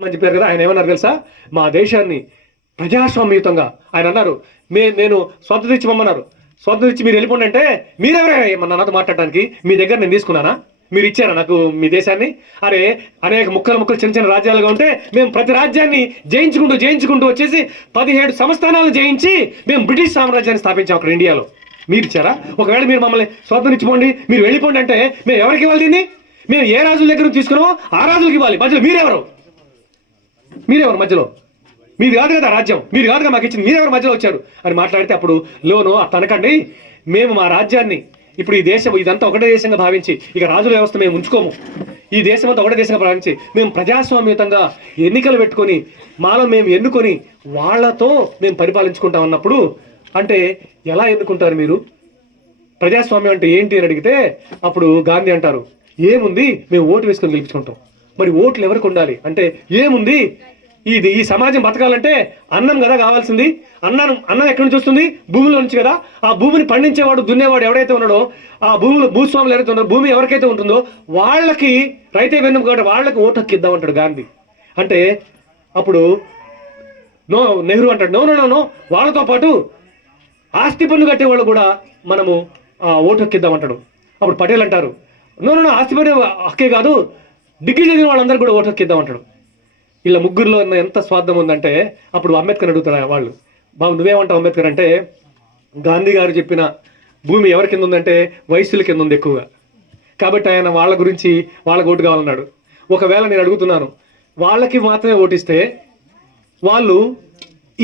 అని చెప్పారు కదా. ఆయన ఏమన్నారు తెలుసా? మా దేశాన్ని ప్రజాస్వామ్యయుతంగా ఆయన అన్నారు, నేను స్వాతంత్రం ఇచ్చి మమ్మన్నారు. స్వాతంత్రం ఇచ్చి మీరు వెళ్ళిపోండి అంటే మీరెవరే నాతో మాట్లాడటానికి? మీ దగ్గర నేను తీసుకున్నానా? మీరు ఇచ్చారా నాకు మీ దేశాన్ని? అరే, అనేక ముక్కలు చిన్న చిన్న రాజ్యాలుగా ఉంటే మేము ప్రతి రాజ్యాన్ని జయించుకుంటూ వచ్చేసి 17 సంస్థానాలను జయించి మేము బ్రిటిష్ సామ్రాజ్యాన్ని స్థాపించాం అక్కడ ఇండియాలో. మీరు ఇచ్చారా? ఒకవేళ మీరు మమ్మల్ని స్వాతంత్రం ఇచ్చిపోండి, మీరు వెళ్ళిపోండి అంటే మేము ఎవరికి ఇవ్వాలి దీన్ని? మేము ఏ రాజుల దగ్గర నుంచి తీసుకున్నామో ఆ రాజులకి ఇవ్వాలి. మధ్యలో మీరెవరు మధ్యలో? మీది కాదు కదా రాజ్యం, మీరు కాదుగా మాకు ఇచ్చింది, మీరెవరు మధ్యలో వచ్చారు అని మాట్లాడితే అప్పుడు లోను తనకండి, మేము మా రాజ్యాన్ని ఇప్పుడు ఈ దేశం ఇదంతా ఒకటే దేశంగా భావించి ఇక రాజుల వ్యవస్థ మేము ఉంచుకోము, ఈ దేశం అంతా ఒకటే దేశంగా భావించి మేము ప్రజాస్వామ్యతంగా ఎన్నికలు పెట్టుకొని మాలో మేము ఎన్నుకొని వాళ్లతో మేము పరిపాలించుకుంటాం అన్నప్పుడు, అంటే ఎలా ఎన్నుకుంటారు మీరు? ప్రజాస్వామ్యం అంటే ఏంటి అని అడిగితే అప్పుడు గాంధీ అంటారు, ఏముంది మేము ఓటు వేసుకొని గెలిపించుకుంటాం. మరి ఓట్లు ఎవరికి ఉండాలి అంటే ఏముంది, ఈ సమాజం బతకాలంటే అన్నం కదా కావాల్సింది. అన్నం ఎక్కడి నుంచి వస్తుంది? భూమిలో నుంచి కదా. ఆ భూమిని పండించేవాడు దున్నేవాడు ఎవరైతే ఉన్నాడో, ఆ భూస్వాములు ఎవరైతే ఉన్నారో, భూమి ఎవరికైతే ఉంటుందో వాళ్ళకి రైతే వెన్నుము కాబట్టి వాళ్ళకి ఓటు హక్కు ఇద్దాం అంటాడు గాంధీ. అంటే అప్పుడు నెహ్రూ అంటాడు నో, వాళ్ళతో పాటు ఆస్తి పన్ను కట్టేవాళ్ళు కూడా మనము ఓటు హక్కు ఇద్దాం అంటాడు. అప్పుడు పటేల్ అంటారు నో ఆస్తి పన్ను హక్కే కాదు, డిగ్రీ చదివిన వాళ్ళందరూ కూడా ఓటు హక్కు ఇద్దాం అంటాడు. ఇలా ముగ్గురులో ఎంత స్వార్థం ఉందంటే అప్పుడు అంబేద్కర్ అడుగుతారు వాళ్ళు, బాబు నువ్వేమంటావు అంబేద్కర్ అంటే, గాంధీ గారు చెప్పిన భూమి ఎవరి కింద ఉందంటే వయస్సుల కింద ఉంది ఎక్కువగా, కాబట్టి ఆయన వాళ్ళ గురించి వాళ్ళకి ఓటు కావాలన్నాడు. ఒకవేళ నేను అడుగుతున్నాను, వాళ్ళకి మాత్రమే ఓటిస్తే వాళ్ళు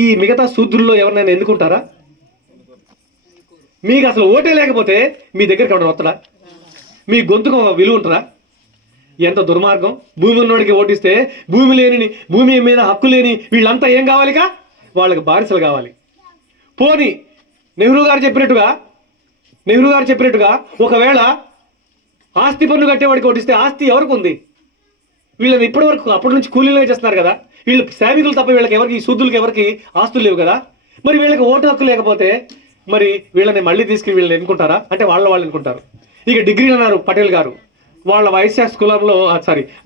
ఈ మిగతా శూద్రుల్లో ఎవరినైనా ఎన్నుకుంటారా? మీకు అసలు ఓటే లేకపోతే మీ దగ్గరికి ఎవరైనా వస్తాడా? మీ గొంతుకు విలువ ఉంటుందా? ఎంత దుర్మార్గం! భూమి ఉన్నోడికి ఓటిస్తే భూమి మీద హక్కు లేని వీళ్ళంతా ఏం కావాలిగా? వాళ్ళకి బానిసలు కావాలి. పోని నెహ్రూ గారు చెప్పినట్టుగా ఒకవేళ ఆస్తి పన్ను కట్టేవాడికి ఓటిస్తే ఆస్తి ఎవరికి ఉంది? వీళ్ళని ఇప్పటివరకు అప్పటి నుంచి కూలీలుగా చేస్తున్నారు కదా, వీళ్ళు శ్రామికులు తప్ప వీళ్ళకి ఎవరికి, ఈ శూద్రులకి ఎవరికి ఆస్తులు లేవు కదా. మరి వీళ్ళకి ఓటు హక్కు లేకపోతే మరి వీళ్ళని మళ్ళీ తీసుకుని వీళ్ళని ఎన్నుకుంటారా అంటే వాళ్ళు ఎన్నుకుంటారు. ఇక డిగ్రీలు అన్నారు పటేల్ గారు, వాళ్ళ వైశ్యాస్ కులంలో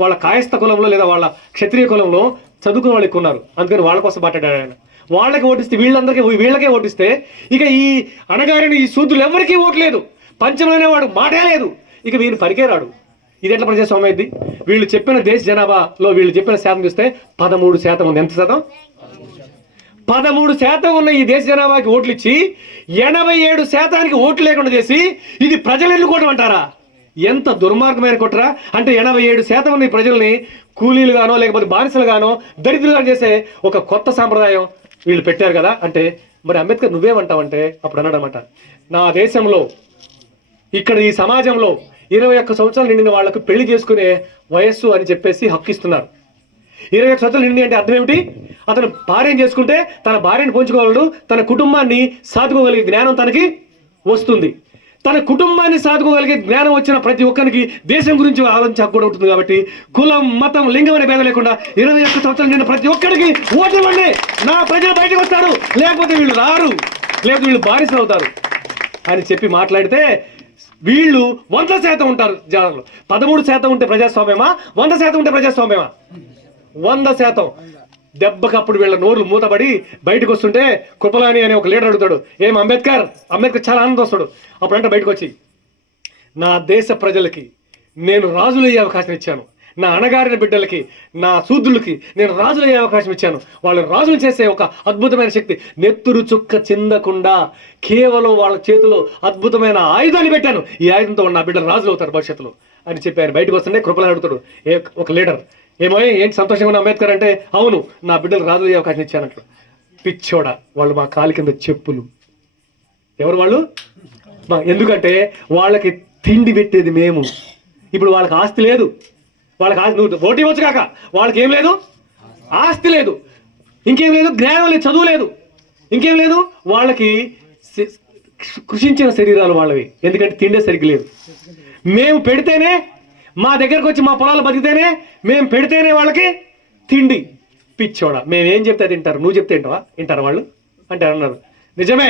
వాళ్ళ కాయస్థ కులంలో లేదా వాళ్ళ క్షత్రియ కులంలో చదువుకున్న వాళ్ళు ఎక్కువ ఉన్నారు, అందుకని వాళ్ళ కోసం మాట్లాడాడు ఆయన. వాళ్ళకి ఓటిస్తే వీళ్ళకే ఓటిస్తే ఇక ఈ అణగారిన ఈ శూద్రులు ఎవరికీ ఓటు లేదు, పంచమనే వాడు మాటే లేదు, ఇక వీళ్ళు పనికే రాడు. ఇది ఎట్లా ప్రజాస్వామ్యం అయింది? వీళ్ళు చెప్పిన దేశ జనాభాలో వీళ్ళు చెప్పిన శాతం చూస్తే 13% ఉంది. ఎంత శాతం? 13% ఉన్న ఈ దేశ జనాభాకి ఓట్లు ఇచ్చి 87% ఓట్లు లేకుండా చేసి ఇది ప్రజలు ఎన్నుకోవడం అంటారా? ఎంత దుర్మార్గమైన కుట్ర! అంటే 87% ఉన్న ఈ ప్రజల్ని కూలీలుగానో లేకపోతే బానిసలుగానో దరిద్రులుగా చేసే ఒక కొత్త సాంప్రదాయం వీళ్ళు పెట్టారు కదా. అంటే మరి అంబేద్కర్ నువ్వేమంటావంటే అప్పుడు అన్నాడనమాట, నా దేశంలో ఇక్కడ ఈ సమాజంలో 21 సంవత్సరాలు నిండిన వాళ్లకు పెళ్లి చేసుకునే వయస్సు అని చెప్పేసి హక్కు ఇస్తున్నారు. 21 సంవత్సరాలు నిండి అంటే అర్థం ఏమిటి? అతను భార్యను చేసుకుంటే తన భార్యను పోంచుకోగలడు, తన కుటుంబాన్ని సాధుకోగలిగే జ్ఞానం తనకి వస్తుంది. తన కుటుంబాన్ని సాధుకోగలిగే జ్ఞానం వచ్చిన ప్రతి ఒక్కరికి దేశం గురించి ఆలోచించి హక్కు కూడా ఉంటుంది. కాబట్టి కులం, మతం, లింగం అనే భేదం లేకుండా 21 సంవత్సరాలు నిండిన ప్రతి ఒక్కరికి ఓటు ఇవ్వండి, నా ప్రజలు బయటకు వస్తారు, లేకపోతే వీళ్ళు రారు, లేకపోతే వీళ్ళు బానిసలు అవుతారు అని చెప్పి మాట్లాడితే వీళ్ళు 100% ఉంటారు జనాలు. 13% ఉంటే ప్రజాస్వామ్యమా? 100% ఉంటే ప్రజాస్వామ్యమా? 100%. దెబ్బకప్పుడు వీళ్ళ నోర్లు మూతబడి బయటకు వస్తుంటే కృపలాని అనే ఒక లీడర్ అడుగుతాడు, అంబేద్కర్ చాలా ఆనందం వస్తాడు. అప్పుడంటే బయటకు వచ్చి, నా దేశ ప్రజలకి నేను రాజులయ్యే అవకాశం ఇచ్చాను, నా అణగారిన బిడ్డలకి, నా శూద్రులకి నేను రాజులయ్యే అవకాశం ఇచ్చాను, వాళ్ళు రాజులు చేసే ఒక అద్భుతమైన శక్తి, నెత్తురు చుక్క చిందకుండా కేవలం వాళ్ళ చేతిలో అద్భుతమైన ఆయుధాన్ని పెట్టాను, ఈ ఆయుధంతో నా బిడ్డలు రాజులు అవుతారు భవిష్యత్తులో అని చెప్పి ఆయన బయటకు వస్తుంటే కృపలాని అడుగుతాడు ఒక లీడర్, ఏంటి సంతోషంగా ఉన్న అంబేద్కర్ అంటే, అవును నా బిడ్డలు రాజులు అయ్యే అవకాశం ఇచ్చానంట. పిచ్చోడా, వాళ్ళు మా కాలి కింద చెప్పులు. ఎవరు వాళ్ళు? ఎందుకంటే వాళ్ళకి తిండి పెట్టేది మేము. ఇప్పుడు వాళ్ళకి ఆస్తి లేదు, వాళ్ళకి ఆస్తి, నువ్వు ఓటు ఇవ్వచ్చు కాక వాళ్ళకి ఏం లేదు, ఆస్తి లేదు, ఇంకేం లేదు, జ్ఞానం లేదు, చదువు లేదు, ఇంకేం లేదు. వాళ్ళకి కృషించిన శరీరాలు వాళ్ళవి, ఎందుకంటే తిండే సరిగ్గా లేదు. మేము పెడితేనే, మా దగ్గరకు వచ్చి మా పొలాలు బతికితేనే, మేము పెడితేనే వాళ్ళకి తిండి. పిచ్చోడా, మేమేం చెప్తే తింటారు, నువ్వు చెప్తే వింటారా వాళ్ళు అంటే అన్నారు. నిజమే,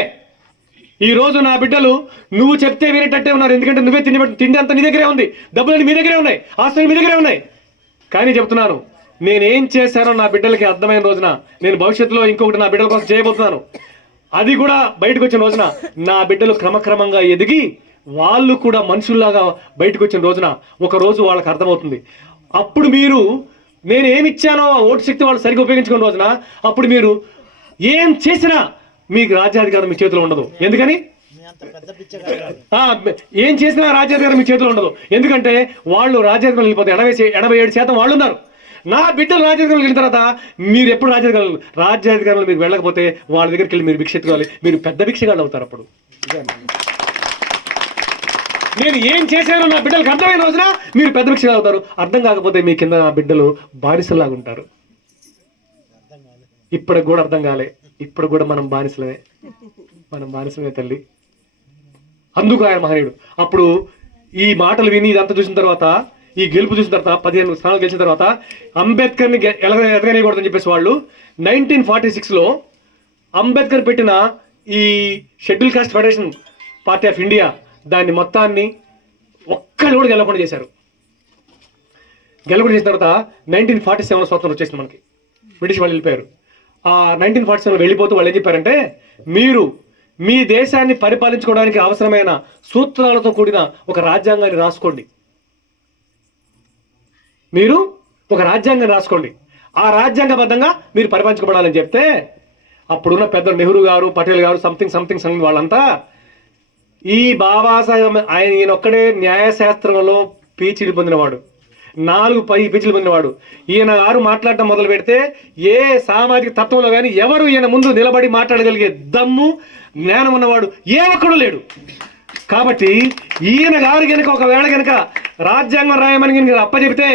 ఈరోజు నా బిడ్డలు నువ్వు చెప్తే వినేటట్టే ఉన్నారు, ఎందుకంటే నువ్వే తిండి అంతా నీ దగ్గరే ఉంది, డబ్బులన్నీ మీ దగ్గరే ఉన్నాయి, ఆస్తులు మీ దగ్గరే ఉన్నాయి. కానీ చెప్తున్నాను, నేనేం చేశానో నా బిడ్డలకి అర్థమైన రోజున, నేను భవిష్యత్తులో ఇంకొకటి నా బిడ్డల కోసం చేయబోతున్నాను, అది కూడా బయటకు వచ్చిన రోజున నా బిడ్డలు క్రమక్రమంగా ఎదిగి వాళ్ళు కూడా మనుషుల్లాగా బయటకు వచ్చిన రోజున ఒక రోజు వాళ్ళకి అర్థమవుతుంది. అప్పుడు మీరు నేను ఏమి ఇచ్చానో ఓటు శక్తి వాళ్ళు సరిగ్గా ఉపయోగించుకున్న రోజున అప్పుడు మీరు ఏం చేసినా మీకు రాజ్యాధికారం మీ చేతిలో ఉండదు. ఎందుకని? ఏం చేసినా రాజ్యాధికారం మీ చేతిలో ఉండదు. ఎందుకంటే వాళ్ళు రాజ్యాధికారం వెళ్ళిపోతే 87% వాళ్ళు ఉన్నారు. నా బిడ్డలు రాజ్యాధికారులు వెళ్ళిన తర్వాత మీరు ఎప్పుడు రాజ్యాధికారులు మీరు వెళ్ళకపోతే వాళ్ళ దగ్గరికి వెళ్ళి మీరు భిక్ష ఎత్తుకోవాలి. మీరు పెద్ద భిక్షగాళ్ళు అవుతారు. అప్పుడు నేను ఏం చేశానో నా బిడ్డలకు అర్థమైన రోజున మీరు పెద్ద భిక్షగాళ్ళు అవుతారు. అర్థం కాకపోతే మీ కింద నా బిడ్డలు బానిసలాగా ఉంటారు. ఇప్పటికి కూడా అర్థం కాలే. ఇప్పుడు కూడా మనం బానిసలమే తల్లి. అందుకు ఆయన మహనీయుడు. అప్పుడు ఈ మాటలు విని ఇదంతా చూసిన తర్వాత, ఈ గెలుపు చూసిన తర్వాత, 15 స్థానాలు గెలిచిన తర్వాత అంబేద్కర్ని ఎదగనేయకూడదని చెప్పేసి వాళ్ళు 1946లో అంబేద్కర్ పెట్టిన ఈ schedule caste federation party of India దాన్ని మొత్తాన్ని ఒక్కళ్ళు కూడా గెలవకుండా చేశారు. గెలవకుండా చేసిన తర్వాత 1947 స్వాతంత్రం వచ్చేసింది మనకి. బ్రిటిష్ వాళ్ళు వెళ్ళిపోయారు. ఆ 1947లో వెళ్ళిపోతూ వాళ్ళు ఏం చెప్పారంటే, మీరు మీ దేశాన్ని పరిపాలించుకోవడానికి అవసరమైన సూత్రాలతో కూడిన ఒక రాజ్యాంగాన్ని రాసుకోండి. మీరు ఒక రాజ్యాంగాన్ని రాసుకోండి, ఆ రాజ్యాంగబద్ధంగా మీరు పరిపాలించుకోబడాలని చెప్తే అప్పుడున్న పెద్దలు నెహ్రూ గారు, పటేల్ గారు, సంథింగ్ వాళ్ళంతా ఈ బాబాసాహెబ్ ఈయన ఒక్కడే న్యాయశాస్త్రంలో పీహెచ్డీ పొందినవాడు, 4 పీహెచ్డీలు పొందినవాడు. ఈయన గారు మాట్లాడటం మొదలు పెడితే ఏ సామాజిక తత్వంలో కానీ ఎవరు ఈయన ముందు నిలబడి మాట్లాడగలిగే దమ్ము, జ్ఞానం ఉన్నవాడు ఏ ఒక్కడూ లేడు. కాబట్టి ఈయన గారు కనుక ఒకవేళ కనుక రాజ్యాంగం రాయమని కనుక అప్పచెబితే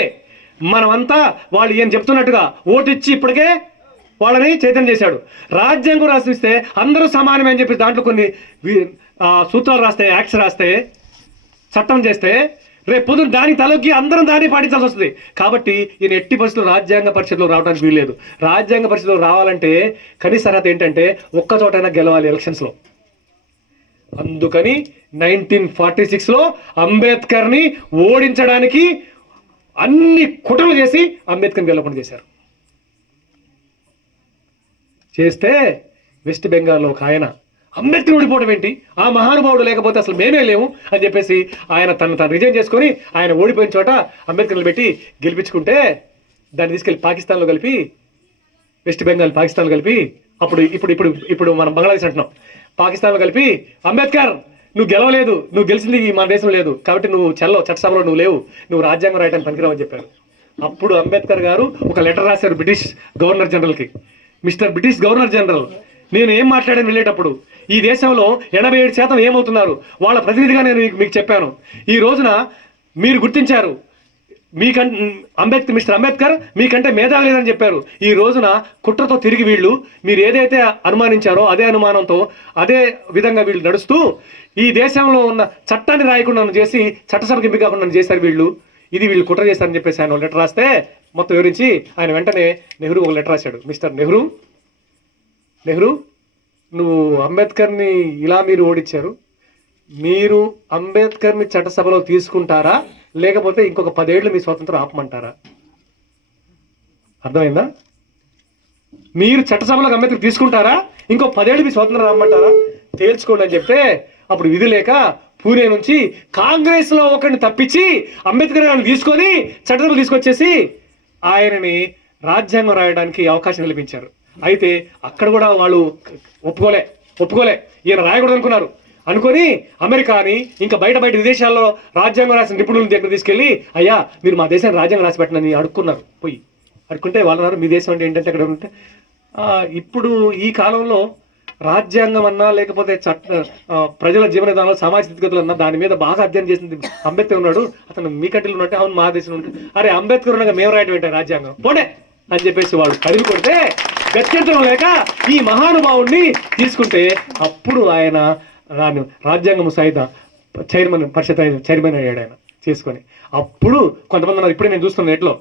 మనమంతా వాళ్ళు ఈయన చెప్తున్నట్టుగా ఓటిచ్చి ఇప్పటికే వాళ్ళని చైతన్యం చేశాడు. రాజ్యాంగం రాసిస్తే అందరూ సమానమే అని చెప్పి దాంట్లో కొన్ని సూత్రాలు రాస్తే, యాక్ట్స్ రాస్తే, చట్టం చేస్తే రేపు పొద్దున దానికి తలొక్కి అందరం దాన్ని పాటించాల్సి వస్తుంది. కాబట్టి ఈయన ఎట్టి పరిస్థితుల్లో రాజ్యాంగ పరిషత్లో రావడానికి వీల్లేదు. రాజ్యాంగ పరిషత్లో రావాలంటే కనీస అర్హత ఏంటంటే ఒక్క చోటైనా గెలవాలి ఎలక్షన్స్లో. అందుకని 1946లో అంబేద్కర్ని ఓడించడానికి అన్ని కుట్రలు చేసి అంబేద్కర్ని గెలవకుండా చేశారు. చేస్తే వెస్ట్ బెంగాల్లో ఒక ఆయన అంబేద్కర్ ఓడిపోవడం ఏంటి, ఆ మహానుభావుడు లేకపోతే అసలు మేమే లేము అని చెప్పేసి ఆయన తను రిజైన్ చేసుకొని ఆయన ఓడిపోయిన చోట అంబేద్కర్ని పెట్టి గెలిపించుకుంటే దాన్ని తీసుకెళ్ళి పాకిస్తాన్లో కలిపి, వెస్ట్ బెంగాల్ పాకిస్తాన్లో కలిపి, అప్పుడు ఇప్పుడు ఇప్పుడు ఇప్పుడు మనం బంగ్లాదేశ్ అంటున్నాం, పాకిస్తాన్లో కలిపి అంబేద్కర్ నువ్వు గెలవలేదు, నువ్వు గెలిచింది మన దేశం లేదు, కాబట్టి నువ్వు చట్టసభలో నువ్వు లేవు, నువ్వు రాజ్యాంగం రాయడానికి పనికిరావు అని చెప్పారు. అప్పుడు అంబేద్కర్ గారు ఒక లెటర్ రాశారు బ్రిటిష్ గవర్నర్ జనరల్కి. మిస్టర్ బ్రిటిష్ గవర్నర్ జనరల్, నేను ఏం మాట్లాడాను వెళ్ళేటప్పుడు, ఈ దేశంలో 87% ఏమవుతున్నారు వాళ్ళ ప్రతినిధిగా నేను మీకు చెప్పాను. ఈ రోజున మీరు గుర్తించారు, మిస్టర్ అంబేద్కర్ మీకంటే మేధావి లేదని చెప్పారు. ఈ రోజున కుట్రతో తిరిగి వీళ్ళు మీరు ఏదైతే అనుమానించారో అదే అనుమానంతో అదే విధంగా వీళ్ళు నడుస్తూ ఈ దేశంలో ఉన్న చట్టాన్ని రాయకుండా చేసి చట్టసభకు ఎంపిక కాకుండా చేశారు వీళ్ళు వీళ్ళు కుట్ర చేశారని చెప్పేసి ఆయన లెటర్ రాస్తే మొత్తం వివరించి ఆయన వెంటనే నెహ్రూ ఒక లెటర్ రాశాడు. మిస్టర్ నెహ్రూ నువ్వు అంబేద్కర్ని ఇలా మీరు ఓడించారు, మీరు అంబేద్కర్ని చట్టసభలో తీసుకుంటారా లేకపోతే ఇంకొక 10 ఏళ్ళు మీ స్వాతంత్రం ఆపమంటారా? అర్థమైందా? మీరు చట్టసభలోకి అంబేద్కర్ తీసుకుంటారా ఇంకో 10 ఏళ్ళు మీ స్వాతంత్రం ఆపమంటారా? తేల్చుకోండి అని చెప్తే అప్పుడు విధి లేక పూణే నుంచి కాంగ్రెస్లో ఒకరిని తప్పించి అంబేద్కర్ గారిని తీసుకొని చట్టసభలు తీసుకొచ్చేసి ఆయనని రాజ్యాంగం రాయడానికి అవకాశం కల్పించారు. అయితే అక్కడ కూడా వాళ్ళు ఒప్పుకోలే ఈయన రాయకూడదు అనుకొని అమెరికాని ఇంకా బయట విదేశాల్లో రాజ్యాంగం రాసిన నిపుణుల దగ్గర తీసుకెళ్ళి అయ్యా మీరు మా దేశాన్ని రాజ్యాంగం రాసి పెట్టనని అడుక్కున్నారు. అడుక్కుంటే వాళ్ళు అన్నారు మీ దేశం అంటే ఏంటంటే అక్కడ ఉంటే ఇప్పుడు ఈ కాలంలో రాజ్యాంగం అన్నా లేకపోతే ప్రజల జీవన విధానంలో సామాజిక స్థితిగతులు అన్నా దాని మీద బాగా అధ్యయనం చేసింది అంబేద్కర్ ఉన్నాడు, అతను మీ కంట్రీలో ఉన్నట్టే, అవును మా దేశంలో ఉంటే, అరే అంబేద్కర్ ఉన్నాక మేము రాయటం ఏంటంటే రాజ్యాంగం పోడే అని చెప్పేసి వాళ్ళు కదిలి కొడితే గత్యంతరం లేక ఈ మహానుభావుడిని తీసుకుంటే అప్పుడు ఆయన రాజ్యాంగ ముసాయిదా పరిషత్ చైర్మన్ అయ్యాడు ఆయన చేసుకొని. అప్పుడు కొంతమంది ఉన్నారు, ఇప్పుడే నేను చూస్తున్న నెట్లో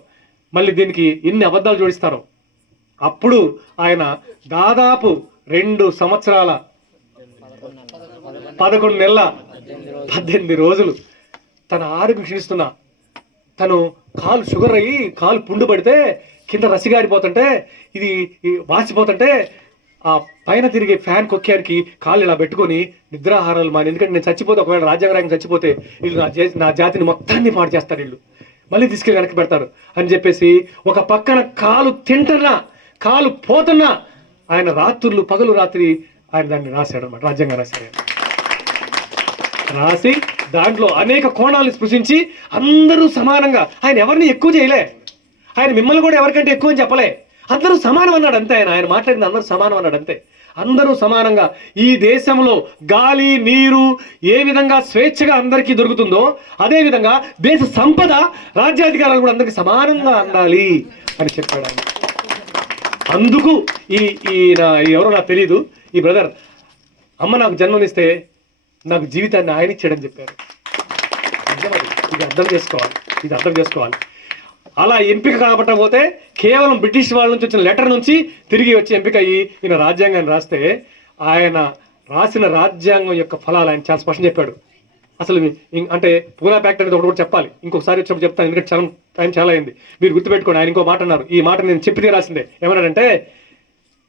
మళ్ళీ దీనికి ఎన్ని అబద్ధాలు జోడిస్తారో. అప్పుడు ఆయన దాదాపు 2 సంవత్సరాల 11 నెలల 18 రోజులు తన ఆరోగ్యం క్షీణిస్తున్నా, తను కాలు షుగర్ అయ్యి కాలు పుండు పడితే కింద రసిగారిపోతుంటే ఇది వాసిపోతుంటే ఆ పైన తిరిగి ఫ్యాన్ కొక్కానికి కాళ్ళు ఇలా పెట్టుకొని నిద్రాహారాలు మాని, ఎందుకంటే నేను చచ్చిపోతే ఒకవేళ రాజ్యాంగం చచ్చిపోతే వీళ్ళు నా జాతిని మొత్తాన్ని పాడు చేస్తారు, వీళ్ళు మళ్ళీ తీసుకెళ్ళి వెనక్కి పెడతారు అని చెప్పేసి ఒక పక్కన కాలు తింటున్నా కాలు పోతున్నా ఆయన రాత్రులు పగలు రాత్రి ఆయన దాన్ని రాశాడు అనమాట, రాజ్యాంగం రాశాడు. రాసి దాంట్లో అనేక కోణాలను స్పృశించి అందరూ సమానంగా, ఆయన ఎవరిని ఎక్కువ చేయలే, ఆయన మిమ్మల్ని కూడా ఎవరికంటే ఎక్కువ అని చెప్పలే, అందరూ సమానం అన్నాడు అంతే. ఆయన మాట్లాడింది అందరూ సమానం అన్నాడు అంతే. అందరూ సమానంగా ఈ దేశంలో గాలి నీరు ఏ విధంగా స్వేచ్ఛగా అందరికీ దొరుకుతుందో అదే విధంగా దేశ సంపద రాజ్యాధికారాలు కూడా అందరికీ సమానంగా అందాలి అని చెప్పాడు ఆయన. అందుకు ఎవరో నాకు తెలీదు, ఈ బ్రదర్ అమ్మ నాకు జన్మనిస్తే నాకు జీవితాన్ని ఆయన ఇచ్చాడని చెప్పారు. ఇది అర్థం చేసుకోవాలి. అలా ఎంపిక కాబట్టకపోతే కేవలం బ్రిటిష్ వాళ్ళ నుంచి వచ్చిన లెటర్ నుంచి తిరిగి వచ్చి ఎంపిక అయ్యి ఈయన రాజ్యాంగాన్ని రాస్తే ఆయన రాసిన రాజ్యాంగం యొక్క ఫలాలు ఆయన చాలా స్పష్టం చెప్పాడు. అసలు అంటే పూనా ప్యాక్ట్ అనేది ఒకటి కూడా చెప్పాలి, ఇంకొకసారి వచ్చినప్పుడు చెప్తాను, ఎందుకంటే చాలా టైం చాలా అయింది. మీరు గుర్తుపెట్టుకోండి, ఆయన ఇంకో మాట అన్నారు, ఈ మాట నేను చెప్పితే రాసిందే. ఏమన్నాడంటే,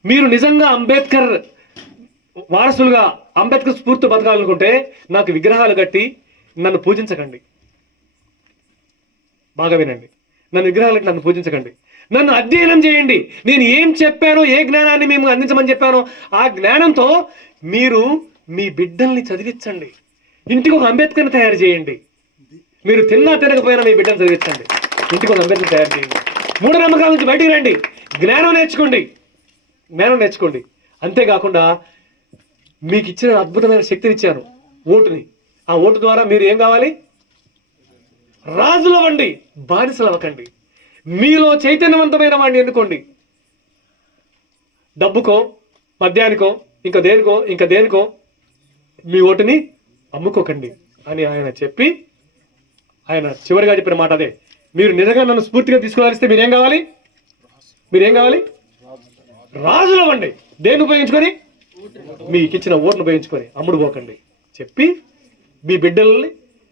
మీరు నిజంగా అంబేద్కర్ వారసులుగా అంబేద్కర్ స్ఫూర్తి బతకాలనుకుంటే నాకు విగ్రహాలు కట్టి నన్ను పూజించకండి. బాగా వినండి, నన్ను విగ్రహాలకి నన్ను పూజించకండి, నన్ను అధ్యయనం చేయండి. నేను ఏం చెప్పానో, ఏ జ్ఞానాన్ని మేము అందించమని చెప్పానో ఆ జ్ఞానంతో మీరు మీ బిడ్డల్ని చదివించండి. ఇంటికి ఒక అంబేద్కర్ని తయారు చేయండి. మీరు తిన్నా తినకపోయినా మీ బిడ్డను చదివించండి. ఇంటికి ఒక అంబేద్కర్ని తయారు చేయండి. మూఢనమ్మకాల నుంచి బయటికి రండి, జ్ఞానం నేర్చుకోండి. అంతేకాకుండా మీకు ఇచ్చిన అద్భుతమైన శక్తిని ఇచ్చాను, ఓటుని. ఆ ఓటు ద్వారా మీరు ఏం కావాలి? రాజులు అవ్వండి, బానిసలు అవ్వకండి. మీలో చైతన్యవంతమైన వాడిని ఎన్నుకోండి. డబ్బుకో, మద్యానికో, ఇంకా దేనికో మీ ఓటుని అమ్ముకోకండి అని ఆయన చెప్పి, ఆయన చివరిగా చెప్పిన మాట అదే. మీరు నిజంగా నన్ను స్ఫూర్తిగా తీసుకురాలిస్తే మీరేం కావాలి? రాజులు అవ్వండి. దేన్ని ఉపయోగించుకొని? మీకు ఇచ్చిన ఓటును ఉపయోగించుకొని అమ్ముడు పోకండి చెప్పి మీ బిడ్డల్ని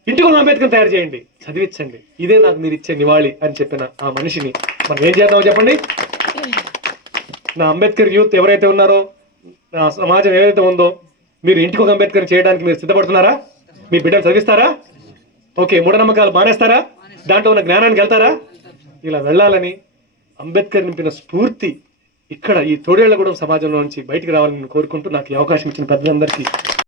ఇంటికి అంబేద్కర్ తయారు చేయండి, చదివించండి. ఇదే నాకు మీరు ఇచ్చే నివాళి అని చెప్పిన ఆ మనిషిని మనం ఏం చేద్దామో చెప్పండి. నా అంబేద్కర్ యూత్ ఎవరైతే ఉన్నారో, నా సమాజం ఏదైతే ఉందో, మీరు ఇంటికి ఒక అంబేద్కర్ చేయడానికి మీరు సిద్ధపడుతున్నారా? మీ బిడ్డలు చదివిస్తారా? ఓకే, మూఢనమ్మకాలు మానేస్తారా? దాంట్లో ఉన్న జ్ఞానానికి వెళ్తారా? ఇలా వెళ్ళాలని అంబేద్కర్ నింపిన స్ఫూర్తి ఇక్కడ ఈ తోడేళ్లగూడెం సమాజంలో నుంచి బయటికి రావాలని కోరుకుంటూ నాకు ఈ అవకాశం ఇచ్చిన పెద్దలందరికీ